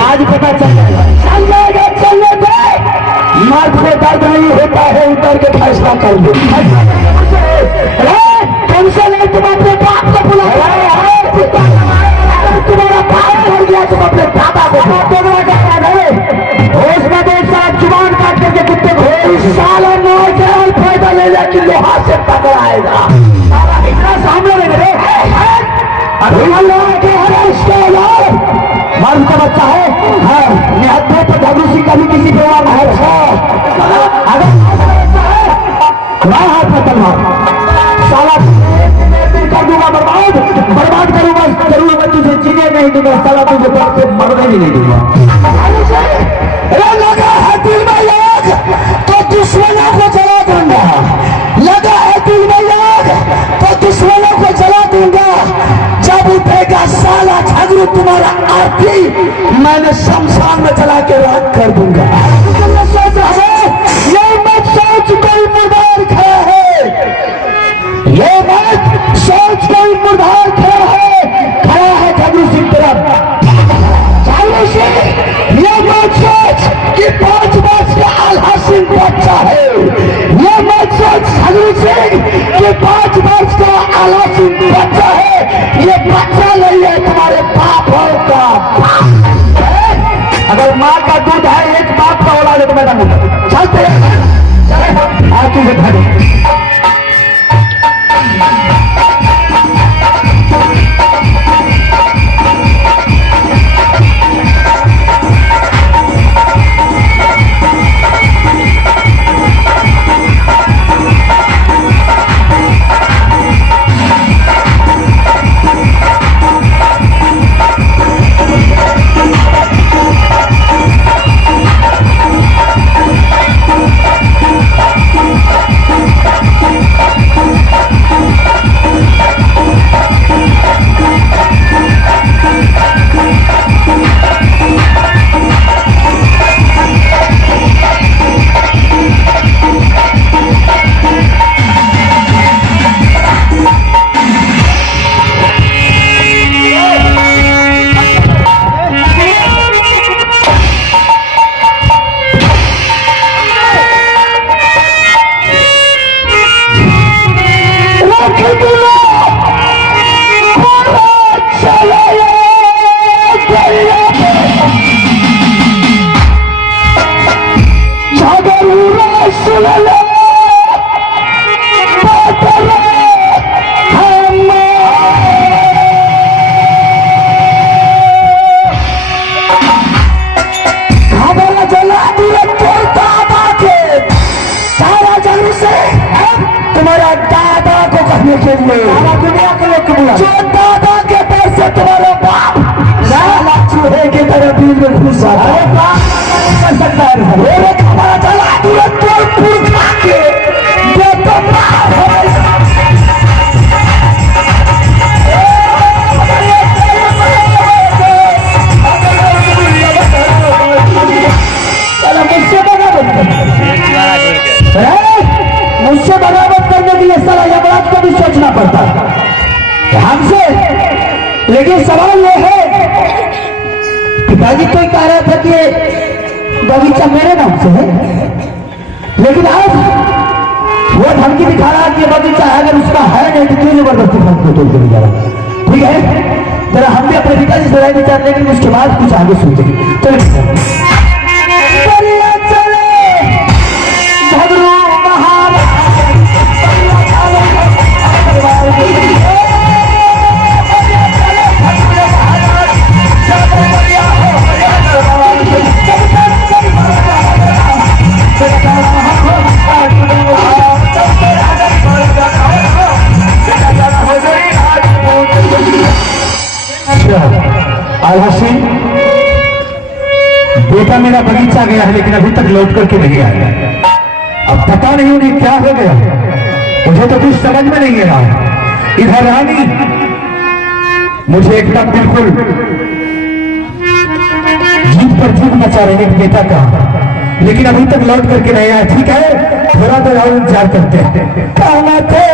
आज पता चल जाएगा मर्द को दर्द नहीं होता है, उतर के फैसला कर दो। टेंशन नहीं, तुम अपने बाप को बुला, तुम्हारा बाप कर दिया, तुम अपने दादा को होश में दो साथ जुबान काट करके कुत्ते को साला नौजवान फायदा ले जाके लोहा से पकड़ाएगा। इतना सामने लग रहे मर्द का बच्चा है, निहत्थे पर धनुषी कभी किसी पे वाला है, अगर हाथ में तलवार साला कर दूंगा, बर्बाद करूंगा, जरूर मैं तुझे जीने नहीं दूंगा, साला तुझे बात से मरने भी नहीं दूंगा। लगा है दिल में आग तो दुश्मनों को जला दूंगा, लगा है दिल में आग तो दुश्मनों को जला दूंगा। जब उठेगा साला झगड़ू तुम्हारा आरती, मैंने शमशान में जला के राख कर दूंगा। ये मत सोच कोई मुर्दार खड़ा है, ये मत सोच कोई मुर्दार खड़ा है झगड़ू सिंह तरफ। झगड़ू सिंह ये मत सोच कि 5 वर्ष का आल्हा सिंह बच्चा है, ये मत सोच झगड़ू सिंह कि 5 वर्ष का आल्हा सिंह बच्चा है। ये बच्चा नहीं है, तुम्हारे बापों का। अगर माँ का दूध है, एक बाप का औलाद है तो मैडम चलते तुझे खड़े दादा के पैसे तुम्हारा बाप साला चूहे की तरह बीच में घुस जाता है, सकता है हमारा चला के मुझसे बगावत करने के लिए साला यमराज को भी सोचना पड़ता है हमसे। लेकिन सवाल यह है, पिताजी कोई कह रहा था कि बगीचा मेरे नाम से है, लेकिन आज वो धमकी दिखा रहा कि बगीचा है, अगर उसका है नहीं तो क्यों जबरदस्ती फंस तोड़ के जा रहा। ठीक है, जरा हम भी अपने पिताजी से राय विचार लेंगे, उसके बाद कुछ आगे सोचेंगे। चलिए बेटा मेरा बगीचा गया है लेकिन अभी तक लौट करके नहीं आया। अब पता नहीं उन्हें क्या हो गया, मुझे तो कुछ समझ में नहीं आ रहा। इधर रानी मुझे एकदम बिल्कुल जीत पर जीत मचा रहे हैं बेटा का, लेकिन अभी तक लौट करके नहीं आया। ठीक है, थोड़ा देर और इंतजार करते हैं। कहना थे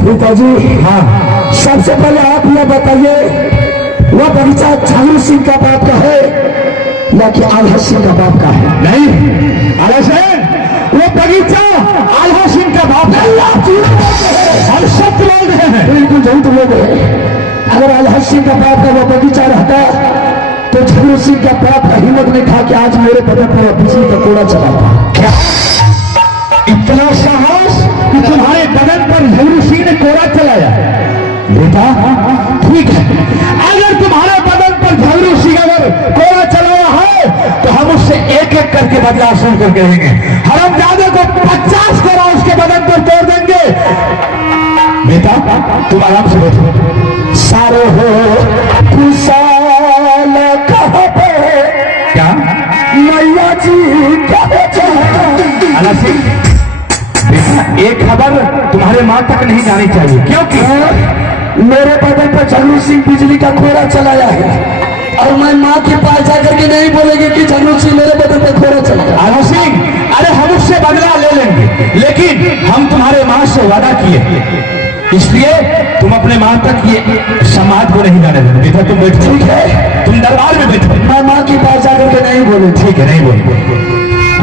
पिताजी, हाँ, सबसे पहले आप यह बताइए वह बगीचा झालू सिंह का बाप का है या कि आल्हा सिंह का बाप का है? नहीं आला सिंह, वो बगीचा आल्हा सिंह का बाप है। हम सत्य बोल रहे हैं, बिल्कुल झूठ बोल रहे हैं। अगर आल्हा सिंह का बाप का वो बगीचा रहता तो झालू सिंह का बाप का हिम्मत नहीं था कि आज मेरे बदन पर बिजली का कोड़ा चला था। क्या इतना साहस कि तुम्हारे बदन पर झगड़ू सिंह ने कोड़ा चलाया? बेटा ठीक है, अगर तुम्हारे बदन पर झगड़ू सिंह अगर कोड़ा चलाया है तो हम उससे एक एक करके बदला वसूल करके देंगे। हरामजादे को 50 कोड़ा उसके बदन पर तोड़ देंगे। बेटा तुम आराम से बैठो। सारो हो खुशाल कहाँ पे? क्या मैया जी कहे आला सिंह, बेटा एक खबर तुम्हारे मां तक नहीं जानी चाहिए, क्योंकि मेरे बदन पर झगड़ू सिंह बिजली का कोड़ा चलाया है और मैं माँ के पास जाकर के नहीं बोलेंगे कि झगड़ू सिंह मेरे बदन पर कोड़ा चलाया। आला सिंह, अरे हम उससे बदला ले लेंगे, लेकिन हम तुम्हारे मां से वादा किए, इसलिए तुम अपने मां तक ये समाज को नहीं जाने देना। बेटा तुम बैठो। ठीक है, तुम दरबार में बैठो। मैं मां के पास जाकर के नहीं बोलूं। ठीक है, नहीं बोलूं।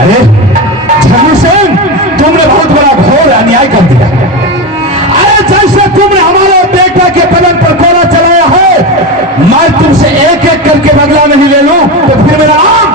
अरे झगड़ू सिंह, तुमने बहुत बड़ा घोर अन्याय कर दिया। अरे जैसे तुमने हमारे बेटा के बदन पर कोड़ा चलाया है, मैं तुमसे एक एक करके बदला नहीं ले लूं तो फिर मेरा आम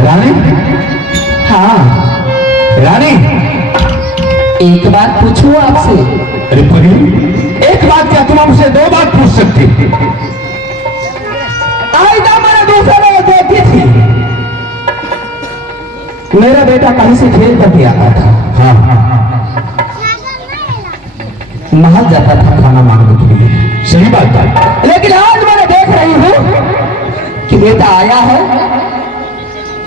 रानी। हाँ रानी, एक बात पूछूं आपसे? अरे परी, एक बात क्या, तुम हमसे 2 बात पूछ सकती। आईदा मैंने दूसरे देखी थी, मेरा बेटा कहीं से खेल करके आता था। हाँ, महल जाता था खाना मांगने के लिए। सही बात है, लेकिन आज मैंने देख रही हूं कि बेटा आया है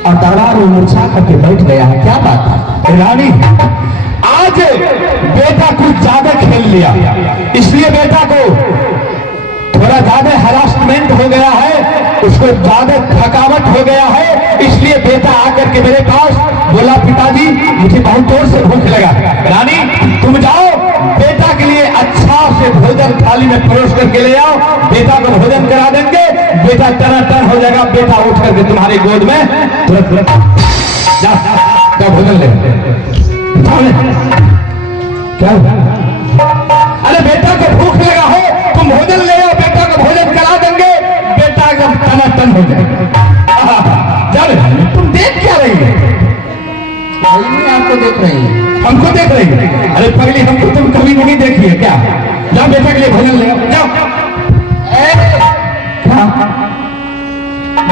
और दरबार में मूर्छा करके बैठ गया है। क्या बात है? रानी, आज बेटा कुछ ज्यादा खेल लिया, इसलिए बेटा को थोड़ा ज्यादा हरासमेंट हो गया है, उसको ज्यादा थकावट हो गया है, इसलिए बेटा आकर के मेरे पास बोला पिताजी मुझे बहुत जोर से भूख लगा। रानी तुम जाओ, बेटा के लिए अच्छा से भोजन थाली में परोस करके ले आओ, बेटा को भोजन करा देंगे, बेटा टनाटन हो जाएगा। बेटा उठ करके तुम्हारी गोद में तुरंत जा भोजन ले। क्या? अरे बेटा को भूख लगा हो, तुम भोजन ले आओ, बेटा को भोजन करा देंगे, बेटा एकदम टनाटन हो जाएगा। तुम देख क्या रही है? आपको देख रही है, हमको देख रही है। अरे पगली, हमको तुम कभी नहीं देखी है क्या? जाओ बेटा के लिए भोजन ले आओ, जाओ।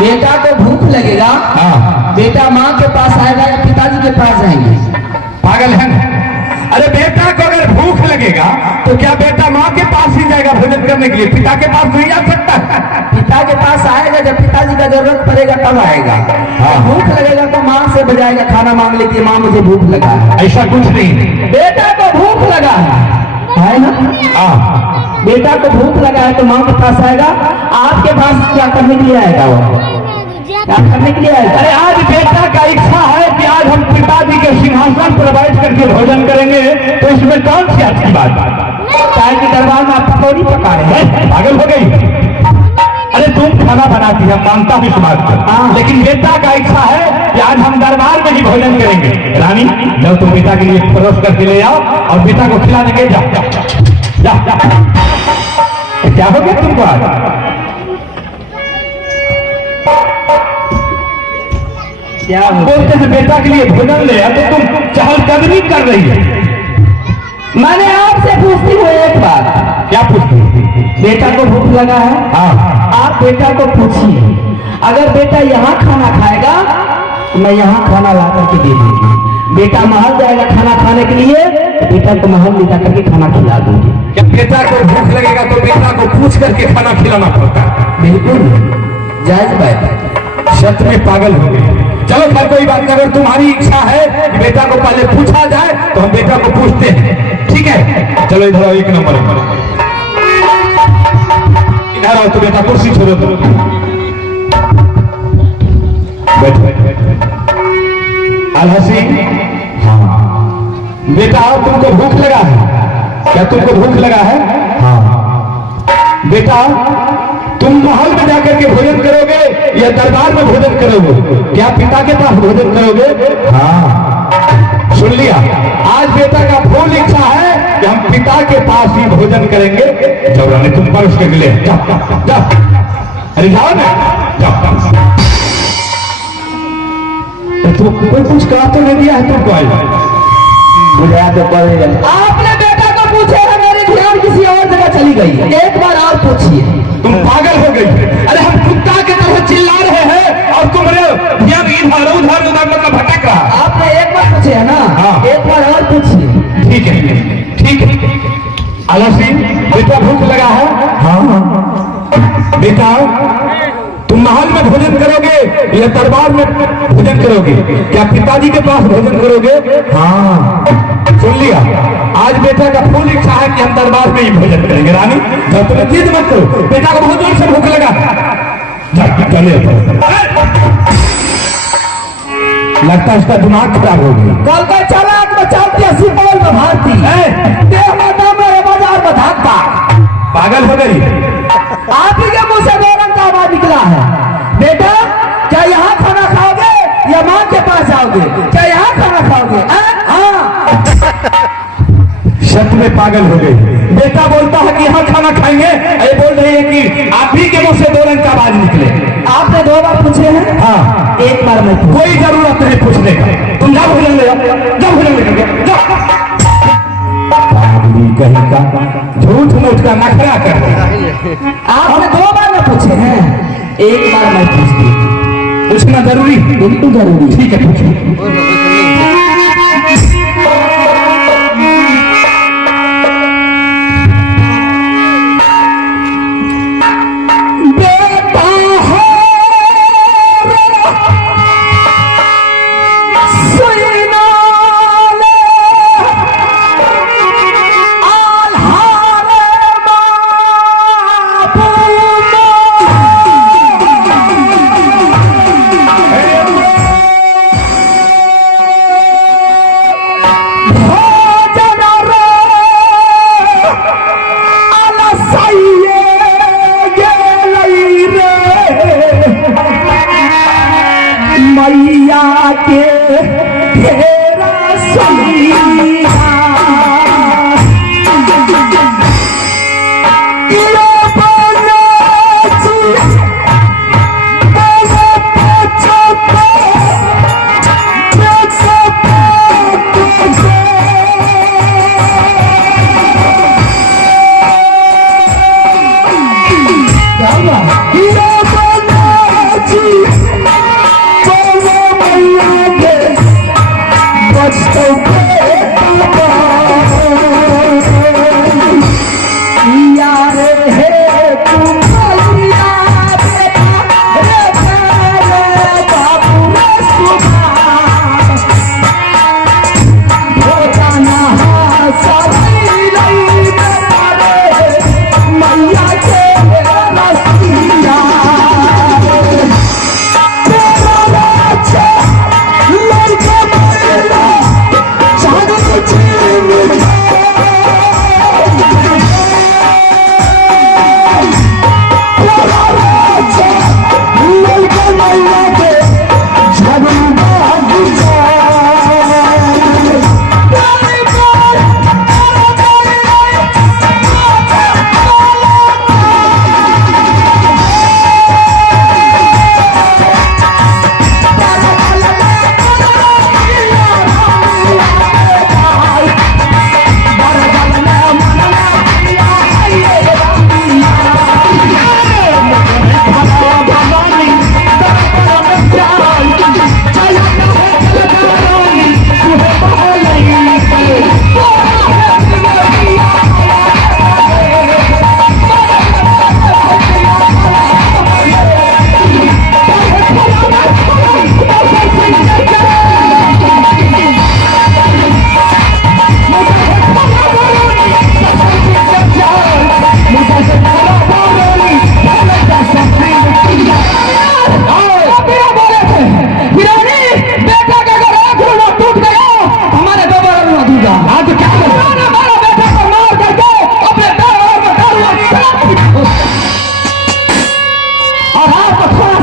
बेटा को भूख लगेगा, हाँ, बेटा माँ के पास आएगा या पिताजी के पास जाएंगे? पागल है। अरे बेटा को अगर भूख लगेगा तो क्या बेटा माँ के पास ही जाएगा भोजन करने के लिए, पिता के पास नहीं आ सकता? पिता के पास आएगा जब पिताजी का जरूरत पड़ेगा तब आएगा। हाँ। भूख लगेगा तो माँ से बजाएगा, खाना मांग लेती है, माँ मुझे भूख लगा है। ऐसा कुछ नहीं। बेटा को भूख लगा है ना? हाँ, बेटा को भूख लगा है तो माँ के पास आएगा। आपके पास क्या करने के लिए आएगा वो? क्या करने के लिए आएगा? अरे आज बेटा का इच्छा है कि आज हम पिताजी के सिंहासन पर बैठ करके भोजन करेंगे, तो इसमें कौन सी अच्छी बात? चाय के दरबार में आप पकौड़ी पका रहे हैं, पागल हो गई? अरे तुम खाना बनाती है, मानता हूँ इस बात को, हाँ। लेकिन बेटा का इच्छा है कि आज हम दरबार में ही भोजन करेंगे। रानी, जब तुम बेटा के लिए परोस करके ले आओ और बेटा को खिला देंगे। जा जा जा। क्या हो गया तुमको आज? क्या बोलते हैं बेटा के लिए भोजन ले आ, तो तुम चहलकदमी कर रही है। मैंने आपसे पूछती हूँ एक बात, क्या पूछती? बेटा को भूख लगा है, हाँ, आप बेटा को पूछिए, अगर बेटा यहाँ खाना खाएगा तो मैं यहाँ खाना ला करके दे दूंगी। बेटा महल जाएगा खाना खाने के लिए तो बेटा को महल ले जाकर के खाना खिला दूंगी। क्या बेटा को भूख लगेगा तो बेटा को पूछ करके खाना खिलाना पड़ता है? बिल्कुल जायज बात है। सच में पागल हो गए। चलो खैर कोई बात नहीं, अगर तुम्हारी इच्छा है कि बेटा को पहले पूछा जाए तो हम बेटा को पूछते हैं, ठीक है? चलो इधर आओ, एक नंबर इधर आओ। तो बेटा कुर्सी छोड़ो, तो बैठो। अलहसी, हाँ बेटा आओ, तुमको भूख लगा है? क्या तुमको भूख लगा है? हाँ बेटा, तुम महल में जाकर के भोजन करोगे या दरबार में भोजन करोगे? क्या पिता के पास भोजन करोगे? हाँ, सुन लिया। आज बेटा का फूल इच्छा है कि हम पिता के पास ही भोजन करेंगे। जाओ रानी, तुम पर उसके लिए जाओ जाओ। अरे जाओ ना, जाओ। तो कोई कुछ कहा तो नहीं दिया है तुमको? बुझा तो पड़ेगा। आपने बेटा को पूछे है, मेरी ध्यान किसी और जगह चली गई। एक बार और पूछिए। तुम पागल हो गई? अरे हम कुत्ता की तरह चिल्ला रहे हैं और तुम्हारे ध्यान इधर उधर मतलब भटक रहा। आपने एक बार पूछे है ना? हाँ। एक बार और पूछिए। ठीक है, ठीक है। अलसी, बेटा भूख लगा है? हाँ बेटा, तुम महल में भोजन करोगे या दरबार में भोजन करोगे? क्या पिताजी के पास भोजन करोगे? हाँ, सुन लिया। आज बेटा का फूल इच्छा है कि हम दरबार में ही भोजन करेंगे। रानी, जब तुम्हें जिद मत करो, बेटा को बहुत जोर से भूख लगा। चले लगता है उसका दिमाग खराब हो गया। कल का चालाक बचाती है, सिपौल में भारती देह माता मेरे बाजार में धाकता। पागल हो गई? आप ही के मुंह से दो रंग का आवाज निकला है। बेटा, क्या यहाँ खाना खाओगे या माँ के पास जाओगे? क्या यहाँ खाना खाओगे? हाँ। सच में पागल हो गई। बेटा बोलता है कि यहाँ खाना खाएंगे, ये बोल रही है कि आप ही के मुंह से दो रंग का आवाज निकले। आपने दो बार पूछे हैं? हाँ, एक बार में कोई जरूरत नहीं पूछने का। तुम जाओ भोजन ले आओ, जाओ भोजन लेकर जाओ। कहीं का झूठ मूठ का नखरा करते। आपने दो बार में पूछे हैं, एक बार मैं पूछती हूँ। पूछना जरूरी? बिल्कुल जरूरी। ठीक है, पूछो।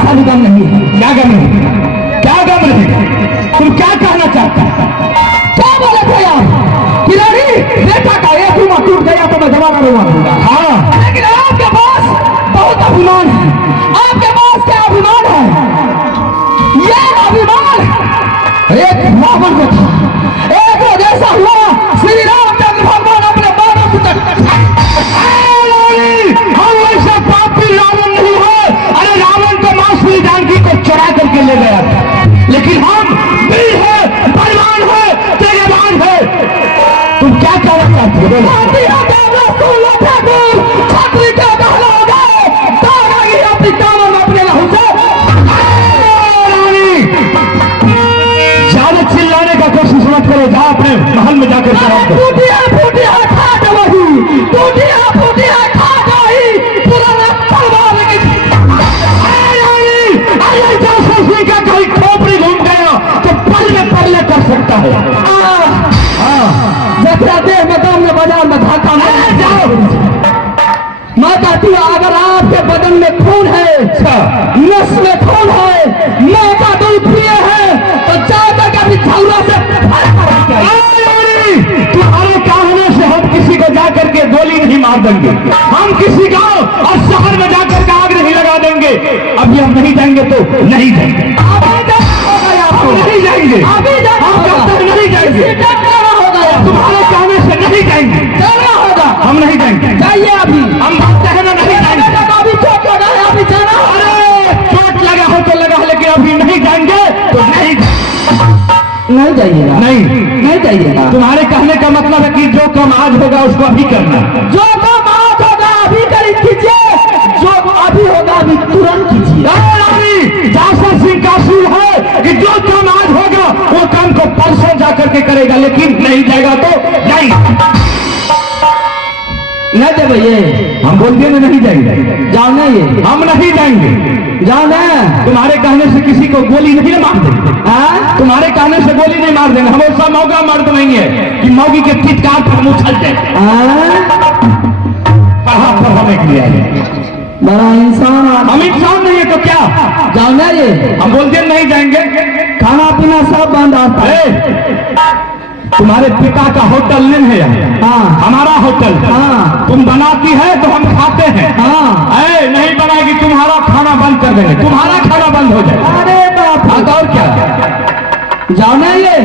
ऐसा भी गम नहीं है। क्या गम नहीं, क्या गम नहीं, तुम क्या कहना चाहते हो? क्या बोले थे आप कि लड़ी बेटा का एक रुमा टूट गया तो मैं जमाना रुमा दूंगा। हाँ, लेकिन आपके पास बहुत अभिमान है, आपके पास क्या अभिमान है? ये अभिमान एक रावण को था, एक वो जैसा हुआ श्री रामचंद्र भगवान अपने बालों से हम ऐसा पापी रावण नहीं है। अरे रावण तो मां श्री जानकी को चुरा करके ले गया था, लेकिन हम वीर है, बलवान है, तेजवान है। तुम क्या कहना चाहते हो? छात्री क्या कहना होगा अपनी कामों में अपने लहू से ज्यादा चिल्लाने का कोशिश मत करो, जाओ अपने महल में जाकर जवाब दो। फूटिया फूटिया खाट वही, टूटिया फूटिया खाट वही, पुराना तलवार जासूसी का कोई खोपड़ी घूम गया तो पल में पल्ले कर सकता है। जैसे देह में दाम में बाजार में धाका में जाओ। मैं कहती हूँ अगर आपके बदन में खून है, नस में खून है, मैं का दूध पिए है तो जाकर कभी झौरा से तुम्हारे कहने से हम किसी को जाकर के गोली नहीं मार देंगे, हम किसी गांव और शहर में जाकर के आग नहीं लगा देंगे। अभी हम नहीं जाएंगे तो नहीं जाएंगे, हम नहीं जाएंगे, हम जब तक नहीं जाएंगे तुम्हारे कहने से नहीं जाएंगे, जाना होगा। हम नहीं जाएंगे। जाइए अभी, हम भागते हैं ना, नहीं जाएंगे। अभी चोट लगा है, अभी जाना होगा। अरे चोट लगा हो तो लगा, लेकिन अभी नहीं जाएंगे तो नहीं नहीं जाइएगा, नहीं जाइएगा। तुम्हारे कहने का मतलब है कि जो काम आज होगा उसको अभी करना, जो काम आज होगा अभी कर कीजिए, जो अभी होगा अभी तुरंत कीजिए। जासा सिंह का असूल है कि जो काम आज होगा वो काम को परसों जाकर के करेगा, लेकिन नहीं जाएगा तो नहीं दे भैया, हम बोल दिए ना नहीं जाएंगे, जाना ये हम नहीं जाएंगे। जाना तुम्हारे कहने से किसी को गोली नहीं ना मार देंगे, तुम्हारे कहने से गोली नहीं मार देंगे। हम ऐसा मौका मर्द नहीं है कि मौगी के चित्कार पर मुंह चलते पढ़ा पढ़ाने के लिए। बड़ा इंसान, हम इंसान नहीं है तो क्या? जाना ये हम बोलते नहीं जाएंगे, खाना पीना सब बंद आता है। तुम्हारे पिता का होटल नहीं है यहाँ, हाँ हमारा होटल। हाँ तुम बनाती है तो हम खाते हैं। हाँ नहीं बनाएगी तुम्हारा खाना बंद कर देंगे, तुम्हारा खाना बंद हो जाए। अरे बाप, हाँ तो और क्या? जाना ये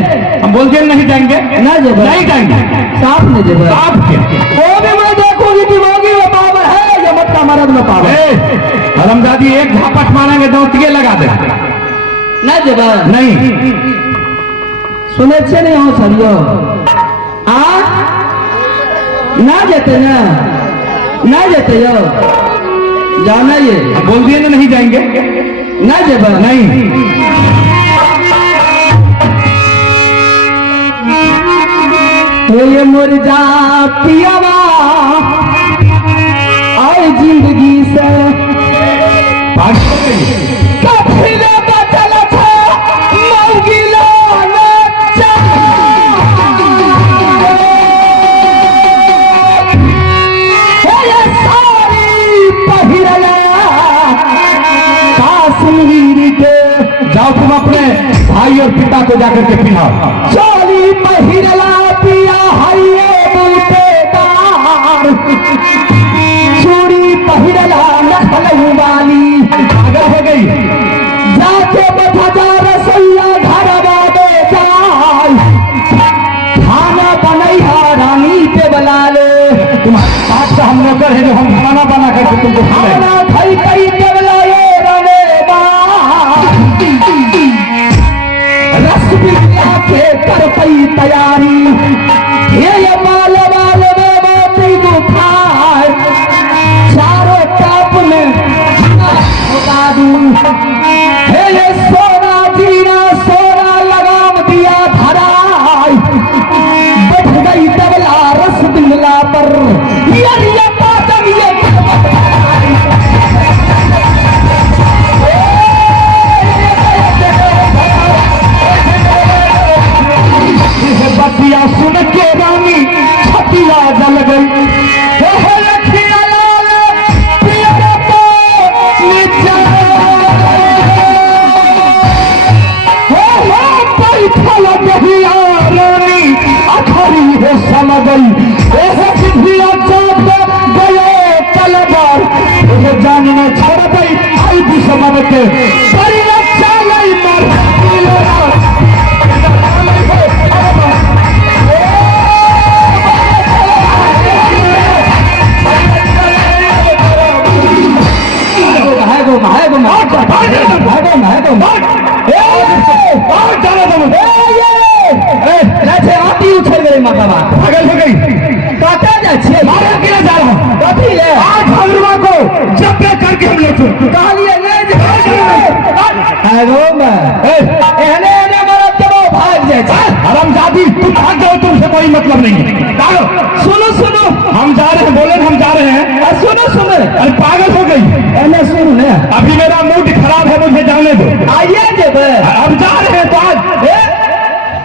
हम बोलते नहीं जाएंगे, नहीं जाएंगे। साफ नहीं देगा, साफ क्या? वो भी मैं देखूंगी कि मोगी में पावर है या मटका मरद में पावर। हरमजादी एक झापट मारेंगे दौतिए लगा दे, नहीं देगा। नहीं सुने छे नहीं हो सरियो ना जेते ना जेते यो जाना ये बोल दिए ना नहीं जाएंगे, ना जेबा नहीं। ये मोर जा पियावा आए जिंदगी से कभी ले बचल छे मौगिला जाओ तुम अपने भाई और पिता को जाकर के पिलाओ। चोली पहिरला पिया हइये बूटेदार, चूड़ी पहिरला नखलऊ वाली, पागल हो गई। जाके बता जा रसोईया घरवा में जाय, खाना बनैहा रानी पे बुला ले। तुम्हारे पास हम नौकर है जो हम खाना बना करके तुमको खिलाएं। खाना खाई कई के बुलाए रसगुल्ला के कर पई तैयारी, ये बाल बाल में दुखाए, चारों टाप में होगा दूं। ये सोना जीना सोना लगाम दिया धराई, बैठ गई तबला रसगुल्ला पर, ये पाचन ये बतिया सुन के रानी छतिया जल गई। रखिया लाल पिया को नीचा के बड़ी अच्छा नहीं मर पागल हो गई मारल के लिए जा रहा हूँ आज भगवा को जब तक करके हम लोग हरामजादी तुम भाग जाओ, तुमसे कोई मतलब नहीं है। सुनो सुनो, हम जा रहे हैं, बोले हम जा रहे हैं। सुनो सुनो, अरे पागल हो गई। सुनो ना, अभी मेरा मूड खराब है, मुझे जाने दो। आइए जब हम जा रहे हैं तो आज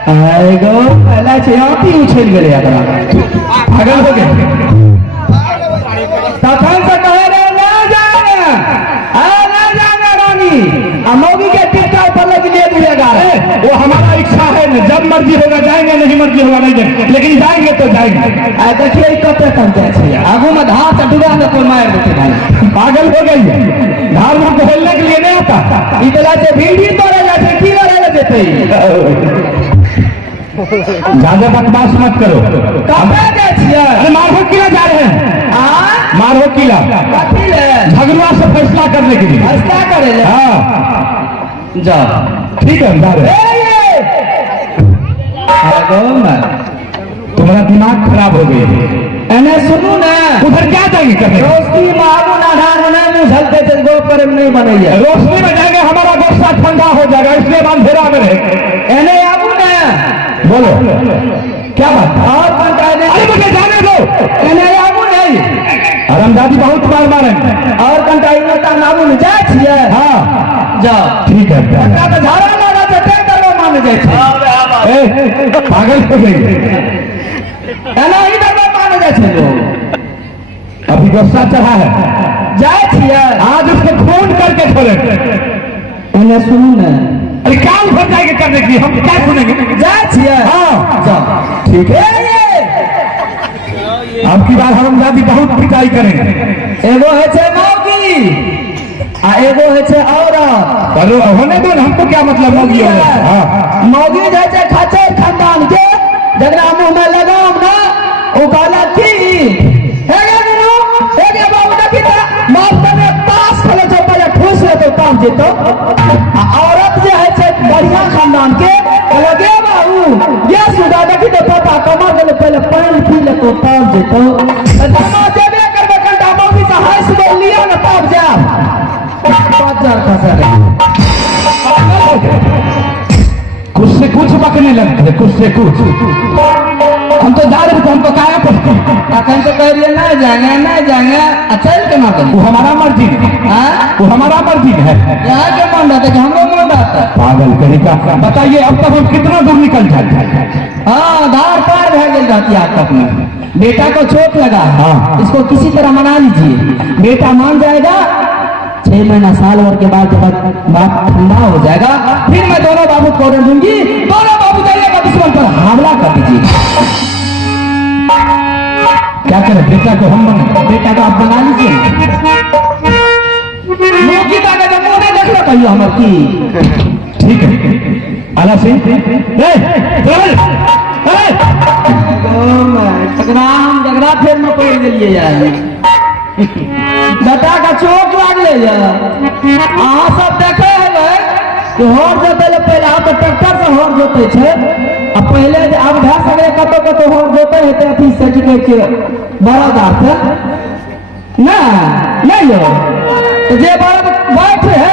आएगो पहला चेहती उछल गए अगला पागल हो गए। तखन से कहे रहे ना जाना रानी अमोगी के टीका ऊपर लग लिए दिएगा। वो हमारा इच्छा है, जब मर्जी होगा जाएंगे, नहीं मर्जी होगा नहीं जाएंगे, लेकिन जाएंगे तो जाएंगे। देखिए कते कम जाए आगू में धार से डुबा में कोई मार देते भाई। पागल हो गई है, धार में बोलने के लिए नहीं आता। इतला से भीड़ी तोड़े जाते की करे देते ज्यादा बकवास मत करो। कब जाए छिए? अरे मारहो किला जा रहे हैं, मारहो किला कथी ले झगड़ुआ से फैसला करने के लिए। फैसला करे ले? हाँ जाओ ठीक है, हम जा रहे हैं। तुम्हारा दिमाग खराब हो गई है। एने सुनू ना, उधर क्या जाएंगे करने? रोशनी में आगू ना धार में नहीं मुझलते थे गोपर में नहीं बनैया। रोशनी में जाएंगे, हमारा गुस्सा ठंडा हो जाएगा, इसलिए हम अंधेरा में रहेंगे। एने आगू ना, बोलो क्या बात है? और अरे मुझे जाने दो। एने आगू नहीं, हरामजादी बहुत बार मारे और कंटाई में ता आगू में जाए छिए? हाँ जाओ ठीक है। का तो झाड़ा लगा से टेंकर में मान जाए छिए। पागल हो गई, एने इधर में मान जाए छिए लोग। अभी गुस्सा चढ़ा है, जाए छिए? आज उसको फोन करके छोड़े। एने सुनू ना, अरे काम हो जाएगा करने के लिए, हम क्या सुनेंगे? जाए छिए? हाँ जाओ ठीक है। अब की बार हरामजादी बहुत पिटाई करेंगे। एगो है छे मौगी आ एगो है छे औरत। पर होने दो ना, हमको क्या मतलब मौगी हो? हाँ मौगी है छे खचर खानदान के, जगरा मुंह में लगाम ना ओ कहला की हे गे मीनू, हे गे बाबू देखी ना मास्टर ने पास खेले छे, पहले ठूस ले तो काम जेतो। औरत जे है छे बढ़िया खानदान के, कहला गे बाबू ये सुधा देखी तो पापा कमर गले पहले पानी पी ले तो तब जेतो। दामा देबे करबे कंटा मौगी से हंस दे लिया ना तब जा 5000 खसा रे। कुछ से कुछ बकने लगते, कुछ से कुछ। हम तो जा रहे थे, हमको काया पूछते? अखन तो कह रही नहीं जाएंगे चल के ना वो हमारा मर्जी है, वो हमारा मर्जी है। यहाँ के मन रहता कि हमरो मन रहता। पागल कहीं का बताइए, अब तक हम कितना दूर निकल जाते? हाँ धार पार रह गई रहती है तक में। बेटा को चोट लगा, हाँ। इसको किसी तरह मना लीजिए, बेटा मान जाएगा। 6 महीना साल भर के बाद जब बात ठंडा हो जाएगा, फिर मैं दोनों बाबू को ऑर्डर दूंगी, दोनों बाबू जाइएगा दुश्मन पर हमला कर दीजिए। क्या करें? बेटा को हम बने, बेटा को आप बना लीजिए। मुंह का जब मुंह नहीं देख लो कहियो हमर की। ठीक है। आला सिंह झगड़ा फिर में पड़ गलिए यार, बेटा का चोट लागले अहाँ सब देखे हेबै कि हर जोते ले पहले आप तो ट्रैक्टर से हर जोते छे, आ पहले अब भै सके कतो कतो हर जोते हेते अथी से की कहै छै बड़दार से ना नहीं हो, तो जे बड़ बैठ है